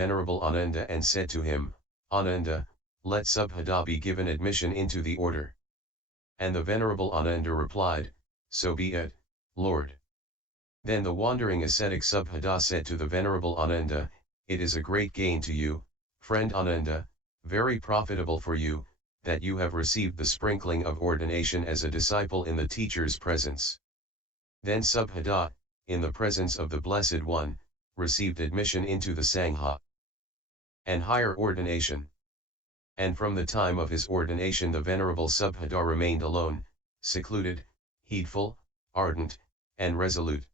Venerable Ananda and said to him, Ananda, let Subhada be given admission into the order. And the Venerable Ananda replied, so be it, Lord. Then the wandering ascetic Subhada said to the Venerable Ananda, it is a great gain to you, friend Ananda, very profitable for you, that you have received the sprinkling of ordination as a disciple in the teacher's presence. Then Subhada, in the presence of the Blessed One, received admission into the Sangha and higher ordination. And from the time of his ordination the Venerable Subhada remained alone, secluded, heedful, ardent, and resolute.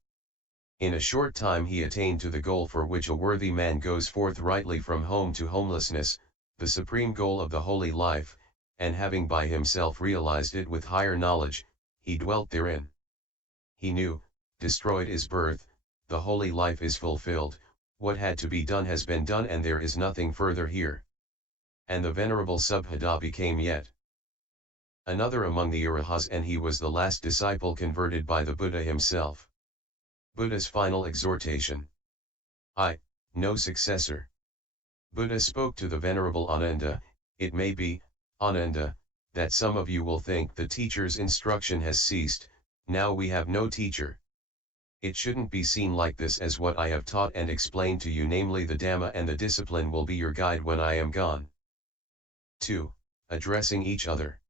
In a short time he attained to the goal for which a worthy man goes forth rightly from home to homelessness, the supreme goal of the holy life, and having by himself realized it with higher knowledge, he dwelt therein. He knew, destroyed is birth, the holy life is fulfilled, what had to be done has been done and there is nothing further here. And the Venerable Subhada became yet another among the Arahats, and he was the last disciple converted by the Buddha himself. Buddha's final exhortation. No successor. Buddha spoke to the Venerable Ananda, it may be, Ananda, that some of you will think the teacher's instruction has ceased, now we have no teacher. It shouldn't be seen like this, as what I have taught and explained to you, namely the Dhamma and the discipline, will be your guide when I am gone. 2. Addressing each other.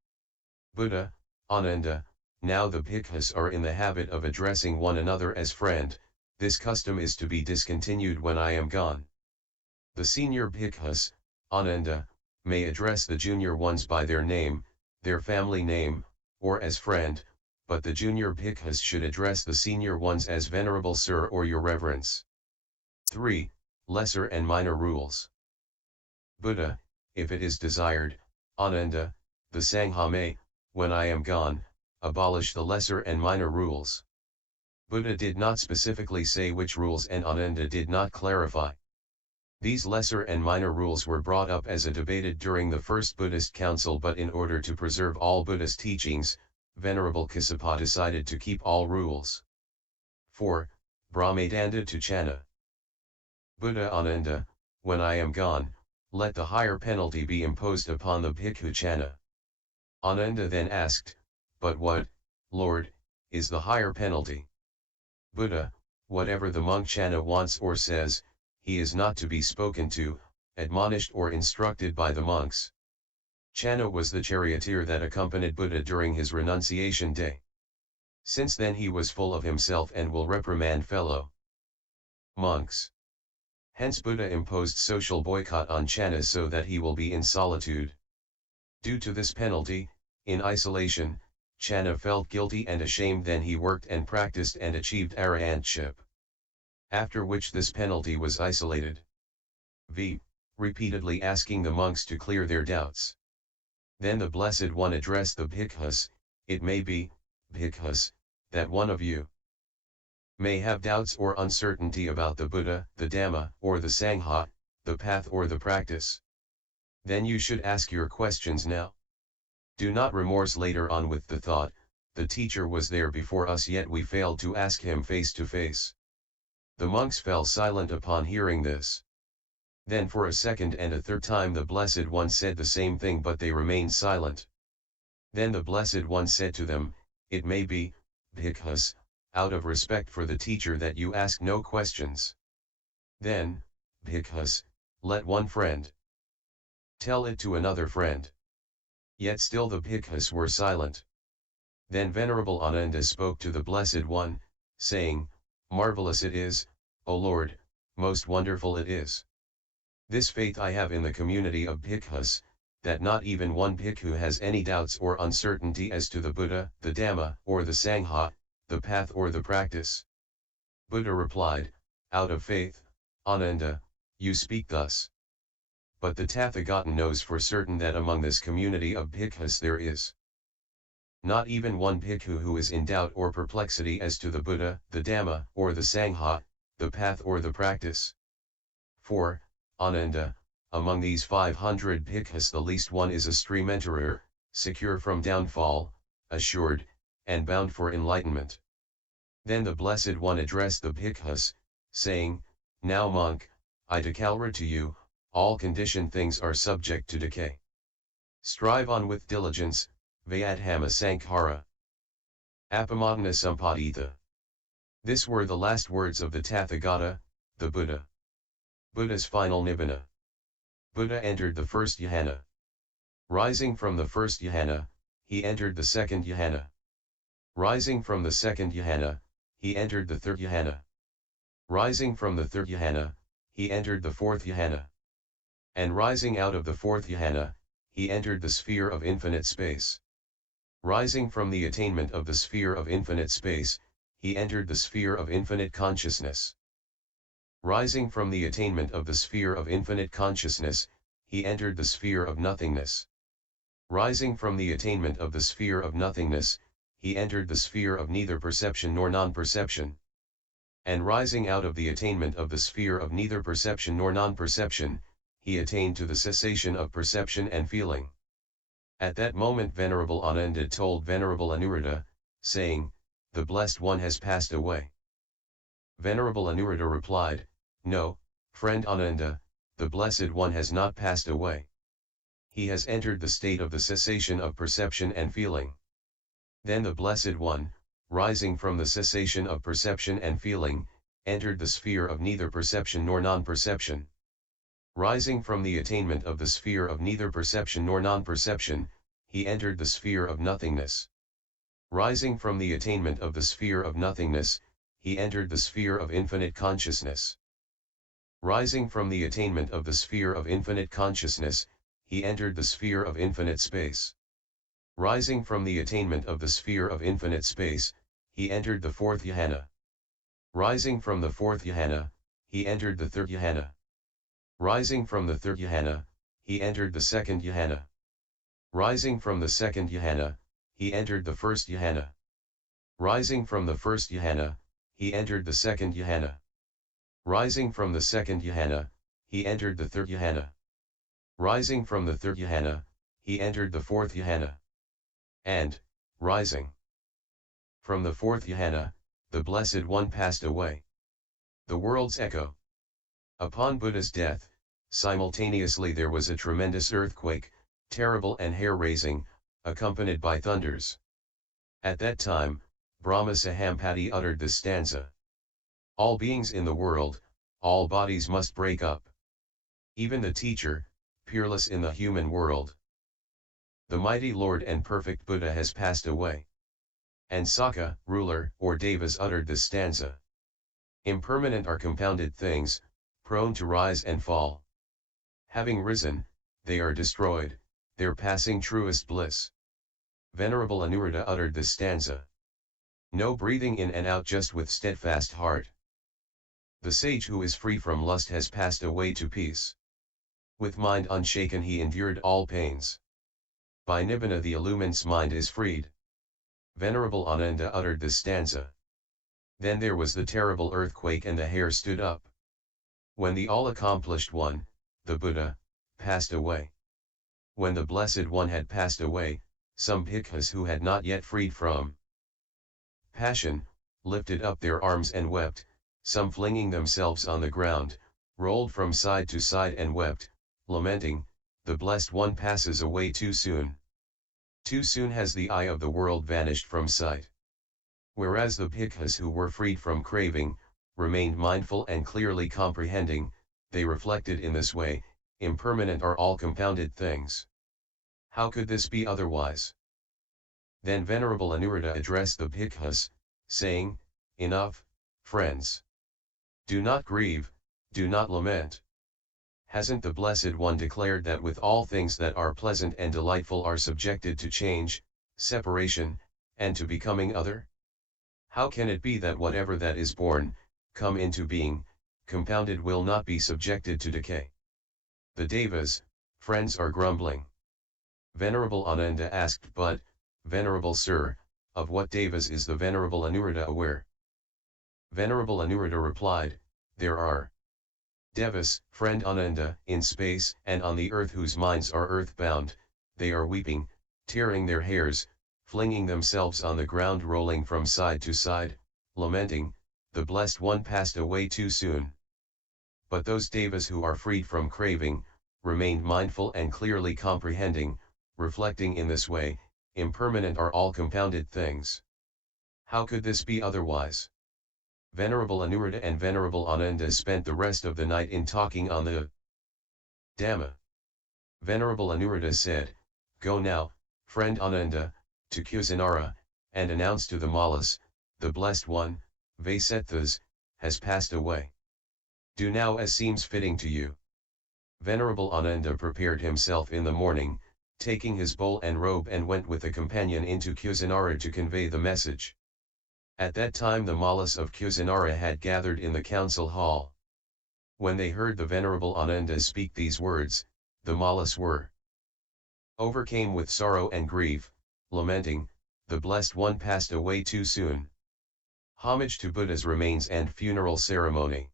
Buddha, Ananda, now the bhikkhus are in the habit of addressing one another as friend, this custom is to be discontinued when I am gone. The senior bhikkhus, Ananda, may address the junior ones by their name, their family name, or as friend, but the junior bhikkhus should address the senior ones as Venerable Sir or Your Reverence. 3. Lesser and minor rules. Buddha, if it is desired, Ananda, the Sangha may, when I am gone, abolish the lesser and minor rules. Buddha did not specifically say which rules, and Ananda did not clarify. These lesser and minor rules were brought up as a debated during the first Buddhist council, but in order to preserve all Buddhist teachings, Venerable Kassapa decided to keep all rules. 4. Brahmadanda to Chana. Buddha Ananda, when I am gone, let the higher penalty be imposed upon the bhikkhu Chana. Ananda then asked, but what, Lord, is the higher penalty? Buddha, whatever the monk Chana wants or says, he is not to be spoken to, admonished or instructed by the monks. Chana was the charioteer that accompanied Buddha during his renunciation day. Since then he was full of himself and will reprimand fellow monks. Hence Buddha imposed social boycott on Chana so that he will be in solitude. Due to this penalty, in isolation, Chana felt guilty and ashamed. Then he worked and practiced and achieved arahantship. After which this penalty was isolated. Repeatedly asking the monks to clear their doubts. Then the Blessed One addressed the bhikkhus, it may be, bhikkhus, that one of you may have doubts or uncertainty about the Buddha, the Dhamma, or the Sangha, the path or the practice. Then you should ask your questions now. Do not remorse later on with the thought, the teacher was there before us yet we failed to ask him face to face. The monks fell silent upon hearing this. Then for a second and a third time the Blessed One said the same thing, but they remained silent. Then the Blessed One said to them, it may be, bhikkhus, out of respect for the teacher that you ask no questions. Then, bhikkhus, let one friend tell it to another friend. Yet still the bhikkhus were silent. Then Venerable Ananda spoke to the Blessed One, saying, marvelous it is, O Lord, most wonderful it is. This faith I have in the community of bhikkhus, that not even one bhikkhu has any doubts or uncertainty as to the Buddha, the Dhamma, or the Sangha, the path or the practice. Buddha replied, out of faith, Ananda, you speak thus. But the Tathagata knows for certain that among this community of bhikkhus there is not even one bhikkhu who is in doubt or perplexity as to the Buddha, the Dhamma, or the Sangha, the path or the practice. 4. Ananda, among these 500 bhikkhus the least one is a stream enterer, secure from downfall, assured, and bound for enlightenment. Then the Blessed One addressed the bhikkhus, saying, now monk, I declare to you, all conditioned things are subject to decay. Strive on with diligence, Vayadhama Sankhara. Apamadana Sampaditha. This were the last words of the Tathagata, the Buddha. Buddha's final Nibbana. Buddha entered the first Jhana. Rising from the first Jhana, he entered the second Jhana. Rising from the second Jhana, he entered the third Jhana. Rising from the third Jhana, he entered the fourth Jhana. And rising out of the fourth Jhana, he entered the sphere of infinite space. Rising from the attainment of the sphere of infinite space, he entered the sphere of infinite consciousness. Rising from the attainment of the sphere of infinite consciousness, he entered the sphere of nothingness. Rising from the attainment of the sphere of nothingness, he entered the sphere of neither perception nor non-perception. And rising out of the attainment of the sphere of neither perception nor non-perception, he attained to the cessation of perception and feeling. At that moment Venerable Ananda told Venerable Anuruddha, saying, "The Blessed One has passed away." Venerable Anuruddha replied, "No, friend Ananda, the Blessed One has not passed away. He has entered the state of the cessation of perception and feeling." Then the Blessed One, rising from the cessation of perception and feeling, entered the sphere of neither perception nor non-perception. Rising from the attainment of the sphere of neither perception nor non-perception, he entered the sphere of nothingness. Rising from the attainment of the sphere of nothingness, he entered the sphere of infinite consciousness. Rising from the attainment of the sphere of infinite consciousness, he entered the sphere of infinite space. Rising from the attainment of the sphere of infinite space, he entered the fourth Jhana. Rising from the fourth Jhana, he entered the third Jhana. Rising from the third Jhana, he entered the second Jhana. Rising from the second Jhana, he entered the first Jhana. Rising from the first Jhana, he entered the second Jhana. Rising from the second Jhana, he entered the third Jhana. Rising from the third Jhana, he entered the fourth Jhana. And, rising from the fourth Jhana, the Blessed One passed away. The world's echo. Upon Buddha's death, simultaneously there was a tremendous earthquake, terrible and hair-raising, accompanied by thunders. At that time, Brahma Sahampati uttered this stanza. All beings in the world, all bodies must break up. Even the teacher, peerless in the human world. The mighty Lord and perfect Buddha has passed away. And Sakka, ruler, or Devas uttered this stanza. Impermanent are compounded things, prone to rise and fall. Having risen, they are destroyed, their passing truest bliss. Venerable Anuruddha uttered this stanza. No breathing in and out just with steadfast heart. The sage who is free from lust has passed away to peace. With mind unshaken he endured all pains. By Nibbana the illumined mind is freed. Venerable Ananda uttered this stanza. Then there was the terrible earthquake and the hair stood up. When the all-accomplished one, the Buddha, passed away. When the Blessed One had passed away, some bhikkhus who had not yet freed from passion, lifted up their arms and wept, some flinging themselves on the ground, rolled from side to side and wept, lamenting, "The Blessed One passes away too soon. Too soon has the eye of the world vanished from sight." Whereas the bhikkhus who were freed from craving, remained mindful and clearly comprehending, they reflected in this way, impermanent are all compounded things. How could this be otherwise? Then Venerable Anuruddha addressed the bhikkhus, saying, "Enough, friends. Do not grieve, do not lament. Hasn't the Blessed One declared that with all things that are pleasant and delightful are subjected to change, separation, and to becoming other? How can it be that whatever that is born, come into being, compounded will not be subjected to decay?" The Devas, friends, are grumbling. Venerable Ananda asked, "But, Venerable Sir, of what Devas is the Venerable Anuruddha aware?" Venerable Anuruddha replied, "There are Devas, friend Ananda, in space and on the earth whose minds are earthbound, they are weeping, tearing their hairs, flinging themselves on the ground, rolling from side to side, lamenting, 'The Blessed One passed away too soon. But those devas who are freed from craving, remained mindful and clearly comprehending, reflecting in this way, impermanent are all compounded things. How could this be otherwise? Venerable Anuruddha and Venerable Ananda spent the rest of the night in talking on the Dhamma. Venerable Anuruddha said, "Go now, friend Ananda, to Kusinara, and announce to the Mallas, the Blessed One, Vasetthas, has passed away. Do now as seems fitting to you." Venerable Ananda prepared himself in the morning, taking his bowl and robe, and went with a companion into Kusinara to convey the message. At that time the Mallas of Kusinara had gathered in the council hall. When they heard the Venerable Ananda speak these words, the Mallas were overcame with sorrow and grief, lamenting, "The Blessed One passed away too soon." Homage to Buddha's remains and funeral ceremony.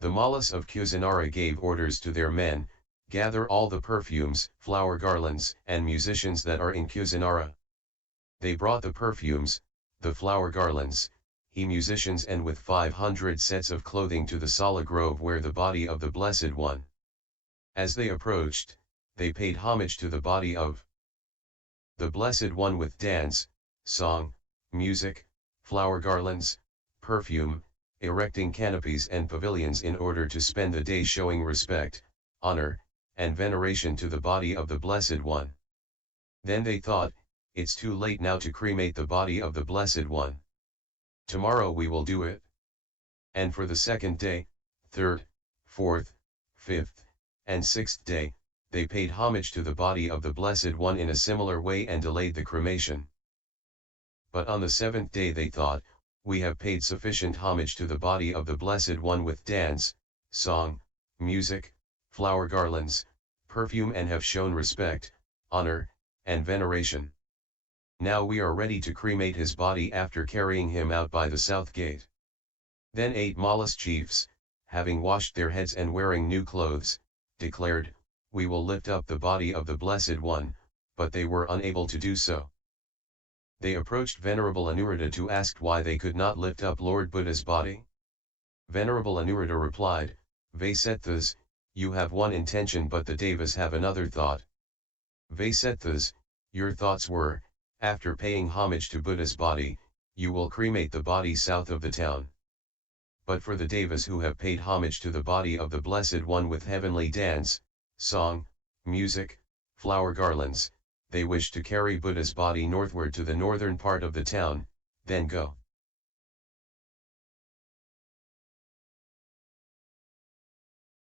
The Mallas of Kusinara gave orders to their men, "Gather all the perfumes, flower garlands, and musicians that are in Kusinara." They brought the perfumes, the flower garlands, musicians, and with 500 sets of clothing to the Sala Grove where the body of the Blessed One. As they approached, they paid homage to the body of the Blessed One with dance, song, music, flower garlands, perfume, erecting canopies and pavilions in order to spend the day showing respect, honor, and veneration to the body of the Blessed One. Then they thought, "It's too late now to cremate the body of the Blessed One. Tomorrow we will do it." And for the second day, third, fourth, fifth, and sixth day, they paid homage to the body of the Blessed One in a similar way and delayed the cremation. But on the seventh day they thought, "We have paid sufficient homage to the body of the Blessed One with dance, song, music, flower garlands, perfume, and have shown respect, honor, and veneration. Now we are ready to cremate his body after carrying him out by the south gate." Then 8 Mallas chiefs, having washed their heads and wearing new clothes, declared, "We will lift up the body of the Blessed One," but they were unable to do so. They approached Venerable Anuruddha to ask why they could not lift up Lord Buddha's body. Venerable Anuruddha replied, "Vasetthas, you have one intention but the Devas have another thought. Vasetthas, your thoughts were, after paying homage to Buddha's body, you will cremate the body south of the town. But for the Devas who have paid homage to the body of the Blessed One with heavenly dance, song, music, flower garlands, they wish to carry Buddha's body northward to the northern part of the town, then go."